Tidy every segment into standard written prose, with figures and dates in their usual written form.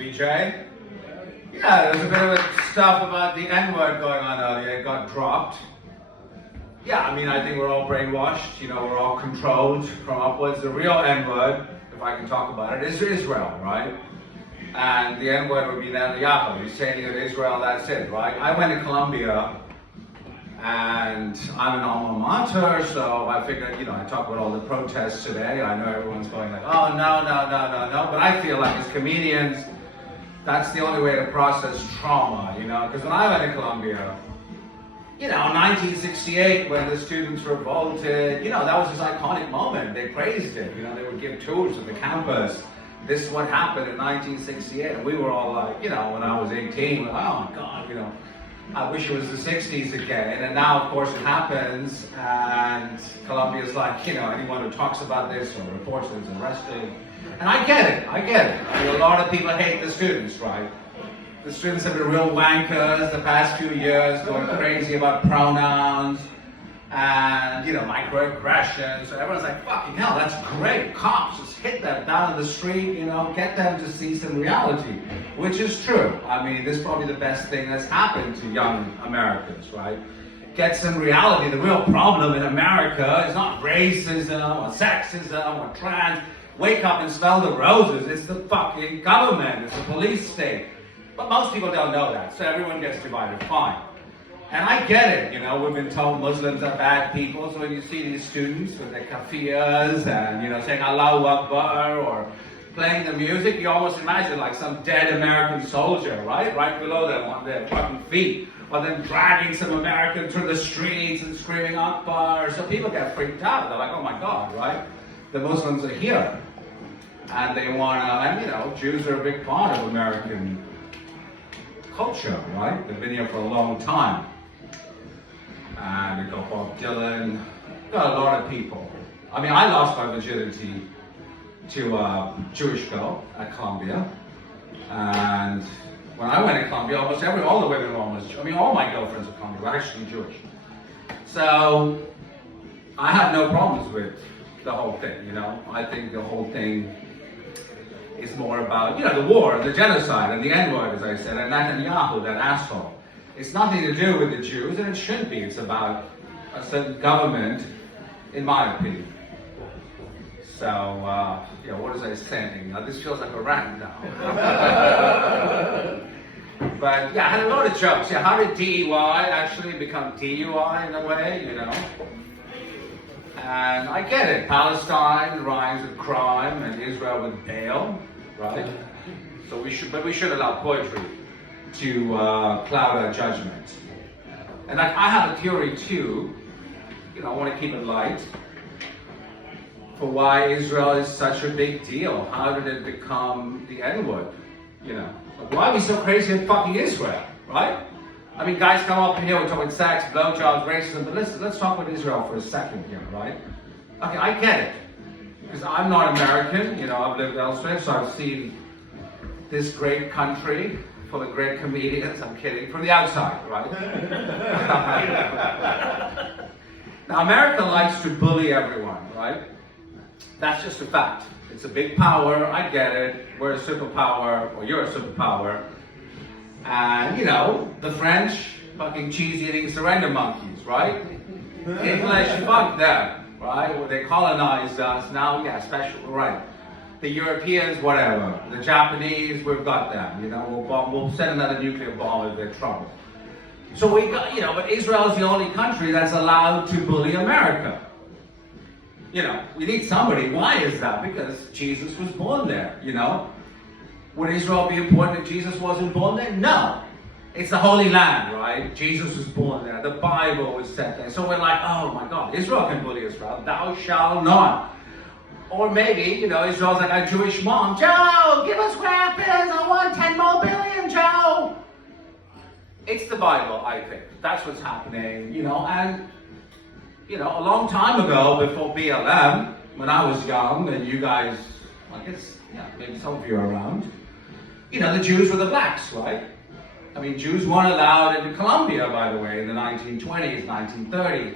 BJ. Yeah, there's a bit of stuff about the N-word going on earlier. It got dropped. Yeah, I mean, I think we're all brainwashed. You know, we're all controlled from upwards. The real N-word, if I can talk about it, is Israel, right? And the N-word would be Netanyahu. He's saying that Israel, that's it, right? I went to Columbia, and I'm an alma mater, so I figured, you know, I talk about all the protests today. I know everyone's going like, oh, no, but I feel like as comedians, that's the only way to process trauma, you know, because when I went to Columbia, you know, 1968, when the students revolted, you know, that was this iconic moment. They praised it, you know, they would give tours of the campus. This is what happened in 1968, and we were all like, you know, when I was 18, like, oh my God, you know, I wish it was the 60s again. And now, of course, it happens, and Columbia's like, you know, anyone who talks about this or reports it is arrested. And I get it. I mean, a lot of people hate the students, right? The students have been real wankers the past few years, going crazy about pronouns and, you know, microaggressions. So everyone's like, fucking hell, that's great. Cops, just hit them down in the street, you know, get them to see some reality, which is true. I mean, this is probably the best thing that's happened to young Americans, right? Get some reality. The real problem in America is not racism or sexism or trans. Wake up and smell the roses. It's the fucking government. It's the police state. But most people don't know that, so everyone gets divided. Fine. And I get it, you know, we've been told Muslims are bad people, so when you see these students with their kafirs and, you know, saying Allahu Akbar or playing the music, you almost imagine like some dead American soldier, right? Right below them on their fucking feet. Or them dragging some American through the streets and screaming Akbar. So people get freaked out. They're like, oh my God, right? The Muslims are here. And they want to, and you know, Jews are a big part of American culture, right? They've been here for a long time. And we got Bob Dylan, got a lot of people. I mean, I lost my virginity to a Jewish girl at Columbia. And when I went to Columbia, almost all the women were almost, I mean, all my girlfriends at Columbia were actually Jewish. So I have no problems with the whole thing, you know? I think the whole thing is more about, you know, the war, the genocide, and the N-word, as I said, and Netanyahu, that asshole. It's nothing to do with the Jews, and it shouldn't be. It's about a certain government, in my opinion. So, yeah, what was I saying? This feels like a rant now. But, yeah, I had a lot of jokes. Yeah, how did DEY actually become DUI in a way, you know? And I get it. Palestine rhymes with crime and Israel with bail, right? So we should allow poetry to cloud our judgment. And I have a theory too, you know, I want to keep it light, for why Israel is such a big deal. How did it become the N-word? You know, like, why are we so crazy at fucking Israel, right? I mean, guys come up in here, we're talking sex, blowjobs, racism, but let's talk about Israel for a second here, right? Okay, I get it. Because I'm not American, you know, I've lived elsewhere, so I've seen this great country full of great comedians, I'm kidding, from the outside, right? Now, America likes to bully everyone, right? That's just a fact. It's a big power, I get it. We're a superpower, or you're a superpower. And, you know, the French, fucking cheese-eating surrender monkeys, right? English, fuck them, right? Well, they colonized us, now, yeah, special, right. The Europeans, whatever. The Japanese, we've got them, you know, we'll send another nuclear bomb if they're trouble. So we got, you know, but Israel is the only country that's allowed to bully America. You know, we need somebody. Why is that? Because Jesus was born there, you know? Would Israel be important if Jesus wasn't born there? No. It's the Holy Land, right? Jesus was born there. The Bible was set there. So we're like, oh my God, Israel can bully Israel. Thou shalt not. Or maybe, you know, Israel's like a Jewish mom. Joe, give us weapons. I want 10 more billion, Joe. It's the Bible, I think. That's what's happening, you know. And, you know, a long time ago, before BLM, when I was young, and you guys, I guess, yeah, maybe some of you are around, you know, the Jews were the blacks, right? I mean, Jews weren't allowed into Columbia, by the way, in the 1920s, 1930s.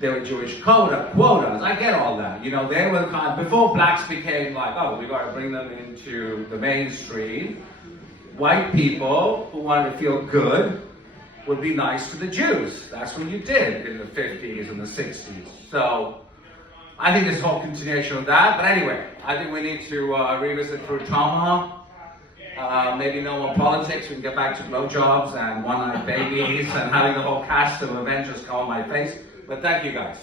There were Jewish quotas. I get all that. You know, they were kind of, before blacks became like, oh, we got to bring them into the mainstream. white people who wanted to feel good would be nice to the Jews. That's what you did in the 50s and the 60s. So I think this whole continuation of that. But anyway, I think we need to revisit through trauma. Maybe no more politics. We can get back to blowjobs and one-eyed babies and having the whole cast of Avengers come on my face. But thank you guys.